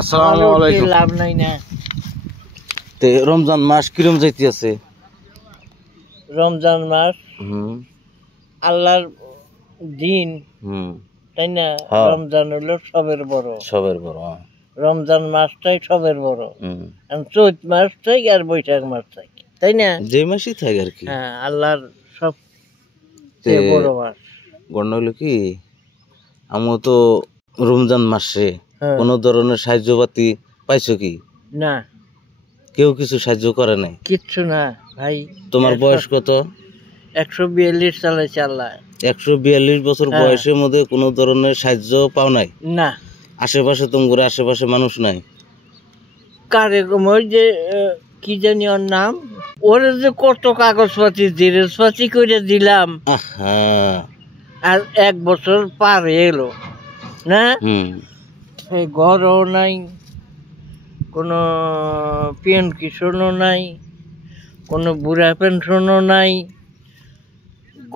আসসালামু আলাইকুম। লাভ নাই না। তে রমজান মাস কিরম যাইতে আছে? রমজান মাস আল্লাহর দিন, তাই না? রমজান হলো সবের বড়। রমজান মাসটাই সবের বড়। চৈত মাসটাই আর বৈশাখ মাসটাই, তাই না? যে মাসই থাকে আর কি। হ্যাঁ, আল্লাহর সব বড় মাস। গণ্য হলো কি, আমি তো রমজান মাসে কোন ধরনের সাহায্য পাতি পাইছো কি? না, কেউ কিছু সাহায্য করে নাই? কিচ্ছু না ভাই। তোমার বয়স কত? 142 চালাইছে আল্লাহ। 142 বছর বয়সের মধ্যে কোনো ধরনের সাহায্য পাও নাই? না। আশেপাশে তোমার আশেপাশে মানুষ নাই? কারেকম ওই যে কি জানি ওর নাম, ওরে যে কত কাগজপাতি জিরেসপাতি করে দিলাম, আর 1 বছর পার এলো না। ঘরও নাই, কোনো পেনশনও নাই, কোনো বুড়া পেনশনও নাই।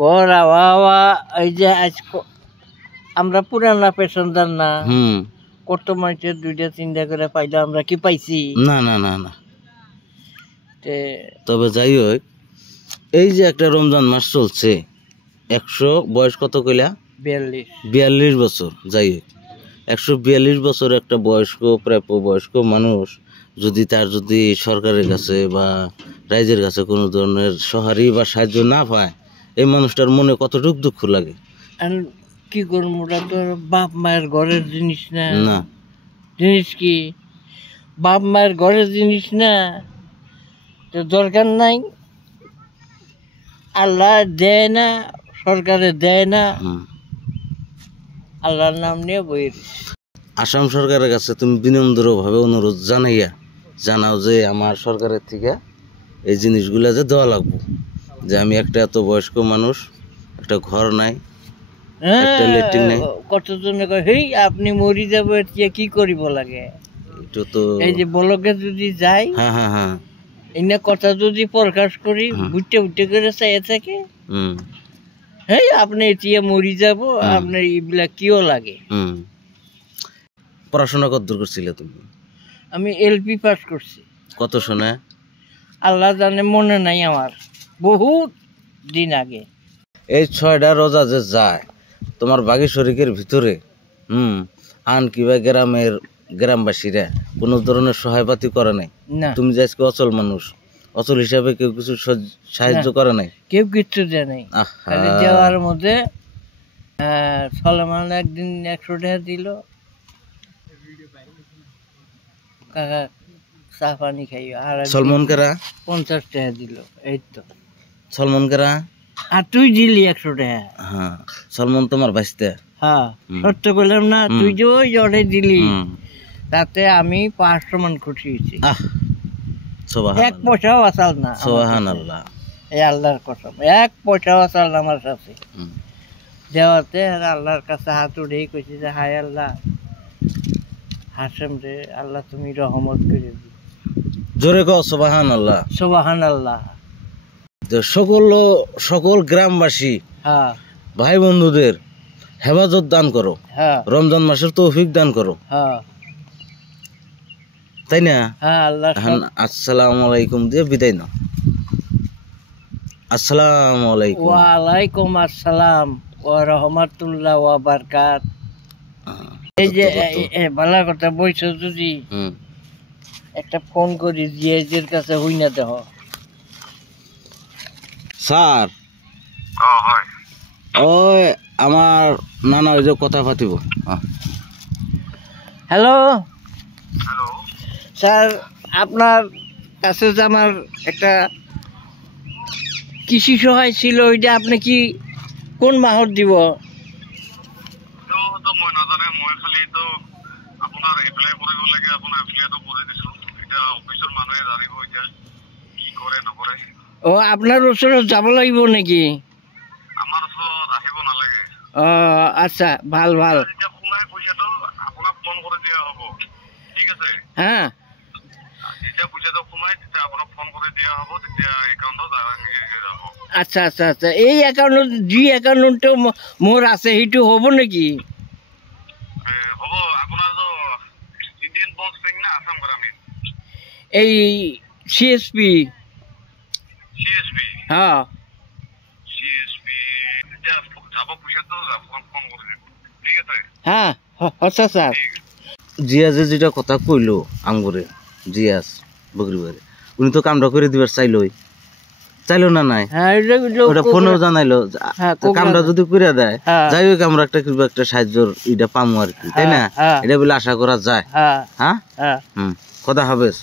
ঘর আওয়া এই যে আজ আমরা পুরানা পেশনদার না, কত মানুষের 2টা-3টা করে পাইলে আমরা কি পাইছি? না না না না। তবে যাই হোক, এই যে একটা রমজান মাস চলছে, 100 বয়স কত কইলা? 42 বছর। যাই হোক, 142 বছর একটা বয়স্ক প্রাপ্য বয়স্ক মানুষ যদি তার যদি সরকারের কাছে বা রাইজের কাছে কোনো ধরনের সহারি বা সাহায্য না পায়, এই মানুষটার মনে কতটুকু দুঃখ লাগে। কি করবো, ওটা তো বাপ মায়ের ঘরের জিনিস না। না, জিনিস কি বাপ মায়ের ঘরের জিনিস না, তো দরকার নাই। আল্লাহ দেয় না, সরকারে দেয় না, আল্লাহর নাম নিয়ে বই। আসাম সরকারের কাছে তুমি বিনম্রভাবে অনুরোধ জানাও যে আমার সরকারের থেকে এই জিনিসগুলো যে দেওয়া লাগবে, যে আমি একটা এত বয়স্ক মানুষ, একটা ঘর নাই, একটা ল্যাট্রিন নাই। কতজনে কয় হেই আপনি মরি যাব, কি করিব লাগে। এটা তো এই যে বলকে যদি যাই, এই না কথা যদি প্রকাশ করি, বুঝতে বুঝতে করে চাইয়ে থাকে, হেই আপনি এটিয়া মরি যাব, আপনার এইবিলাক কিও লাগে। পড়াশোনা কতদূর করছিলে তুমি? আমি এলপি পাস করছি। কত শোনা? আল্লাহ জানে, মনে নাই আমার, বহুত দিন আগে। এই 6টা রোজা যে যায় তোমার বাগি শরীরের ভিতরে, আন কিবা গ্রামবাসীরা কোনো ধরনের সহায়পাতি করে নাই? তুমি যে আজকে অচল মানুষ, অচল হিসাবে কেউ কিছু সাহায্য করে নাই? কেউ কিচ্ছু দেয় নাই। দেওয়ার মধ্যে সলমান একদিন 100 টাকা দিল, কাকা চা পানি খাই। আর সলমন কেরা 50 টাকা দিল। এই তো সলমন কেরা। আর তুই দিলি 100 টাকা। হ্যাঁ, সলমন তোমার বাইসতে। হ্যাঁ, সত্য বললাম না? তুই যে ওই জড়ে দিলি, তাতে আমি 500 মান খুশি হয়েছি। 1 পয়সাও আসাল না। সুবহানাল্লাহ। এই আল্লাহর কসম, 1 পয়সাও আসাল না আমার কাছে। দেওয়াতে আল্লাহর কাছে হাত উঠেই কইছি যে হায় আল্লাহ, হাসেম রে আল্লাহ তুমি রহমত করে দিও। জোরে কও সুবহানাল্লাহ। সুবহানাল্লাহ। সকল গ্রামবাসী ভাই বন্ধুদের হেফাজত দান করো, রমজান মাসের তৌফিক দান করো, তাই না? আসসালামু আলাইকুম দিয়ে বিদায় নাও। আসসালামু আলাইকুম। ওয়ালাইকুম আসসালাম ওয়া রাহমাতুল্লাহ ওয়া বারাকাত। এই যে ভালো কথা বলছো, যদি একটা ফোন করি জিএজের কাছে হই না দেহ। স্যার, ওই আমার নানা ওই যে কথা পাতিব। হ্যালো স্যার, আপনার কাছে যে আমার একটা কৃষি সহায় ছিল, ওইটা আপনি কি কোন মাহত দিব? ও, আপনার ওচৰত যাব লাগিব নেকি? ও আচ্ছা, ভাল ভাল। হ্যাঁ, আচ্ছা আচ্ছা আচ্ছা। এই একাউন্ট যি একাউন্টটো মোৰ আছে সেইটো হ'ব নেকি? এই সিএসপি হ্যাঁ হ্যাঁ আচ্ছা স্যার জিয়াজে যেটা কথা কইলো আঙ্গুরে জিয়াজ বকরিবারে উনি তো কামটা করে দিবার চাইলো না নাই ওটা ফোনেও জানাইলো কামটা যদি করে দেয় যাই হোক আমরা একটা কিংবা একটা সাহায্যর এটা পামু আর কি তাই না এটা বলে আশা করা যায় হ্যাঁ খোদা হাফেজ